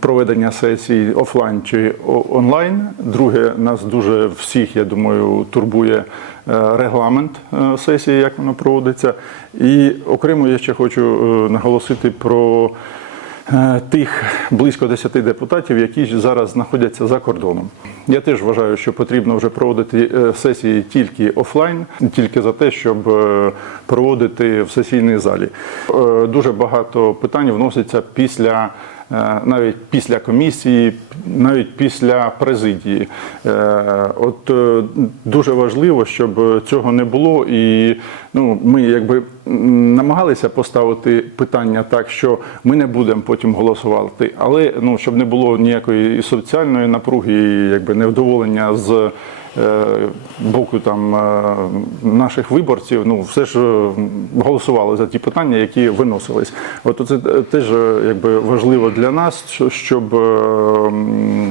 проведення сесії офлайн чи онлайн. Друге, нас дуже всіх, я думаю, турбує е, регламент е, сесії, як воно проводиться. І окремо я ще хочу е, наголосити про тих близько 10 депутатів, які зараз знаходяться за кордоном. Я теж вважаю, що потрібно вже проводити сесії тільки офлайн, тільки за те, щоб проводити в сесійній залі. Дуже багато питань вноситься після. Е, Навіть після комісії, навіть після президії, Е, от е, дуже важливо, щоб цього не було, і ну ми якби намагалися поставити питання так, що ми не будемо потім голосувати, але ну щоб не було ніякої і соціальної напруги, і якби невдоволення з боку там е, наших виборців, ну все ж е, голосували за ті питання, які виносились. От це теж е, якби важливо для нас, щоб е,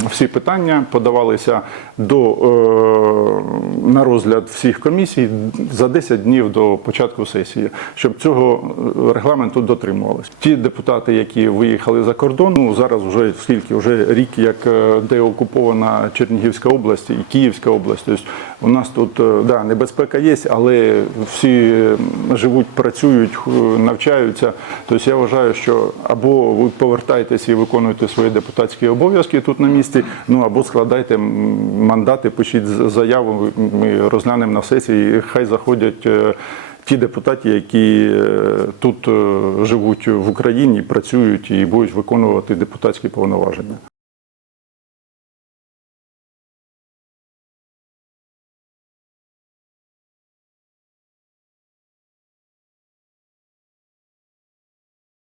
всі питання подавалися до е, на розгляд всіх комісій за 10 днів до початку сесії, щоб цього е, регламенту дотримувалися. Ті депутати, які виїхали за кордон, ну зараз вже скільки вже рік, як е, деокупована Чернігівська область і Київська область. Тобто у нас тут е, да, небезпека є, але всі е, живуть, працюють, навчаються. Тобто я вважаю, що або ви повертаєтеся і виконуєте свої депутатські обов'язки тут на місці, ну або складайте мандати, пишіть заяву. Ми розглянемо на сесії. і Хай заходять. е, Ті депутати, які е, тут е, живуть в Україні, працюють і будуть виконувати депутатські повноваження.